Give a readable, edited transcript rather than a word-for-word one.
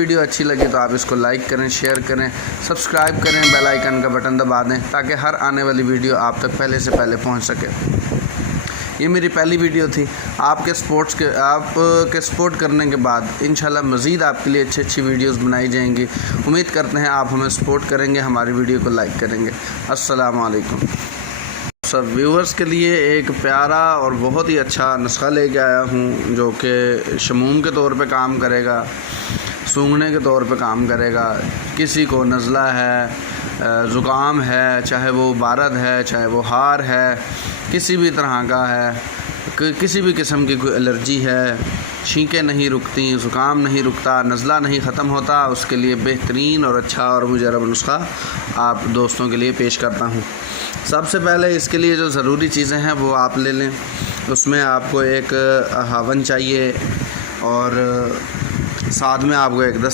Video अच्छी लगी तो आप इसको लाइक करें, शेयर करें, सब्सक्राइब करें, बेल आइकन का बटन दबा दें ताकि हर आने वाली वीडियो आप तक पहले से पहले पहुंच सके। ये मेरी पहली वीडियो थी। आपके सपोर्ट करने के बाद इंशाल्लाह मज़ीद आपके लिए अच्छी वीडियोस बनाई जाएंगी। उम्मीद करते हैं आप हमें सपोर्ट करेंगे, हमारी वीडियो को लाइक करेंगे। अस्सलाम वालेकुम। सब व्यूअर्स के लिए एक प्यारा और बहुत ही अच्छा नुस्खा लेके आया हूँ जो कि शमूम के तौर पे काम करेगा, सूंघने के तौर पे काम करेगा। किसी को नज़ला है, ज़ुकाम है, चाहे वो बारद है, चाहे वो हार है, किसी भी तरह का है, किसी भी किस्म की कोई एलर्जी है, छींकें नहीं रुकती, ज़ुकाम नहीं रुकता, नज़ला नहीं ख़त्म होता, उसके लिए बेहतरीन और अच्छा और मुजरब नुस्खा आप दोस्तों के लिए पेश करता हूँ। सबसे पहले इसके लिए जो ज़रूरी चीज़ें हैं वो आप ले लें। उसमें आपको एक हावन चाहिए और साथ में आपको एक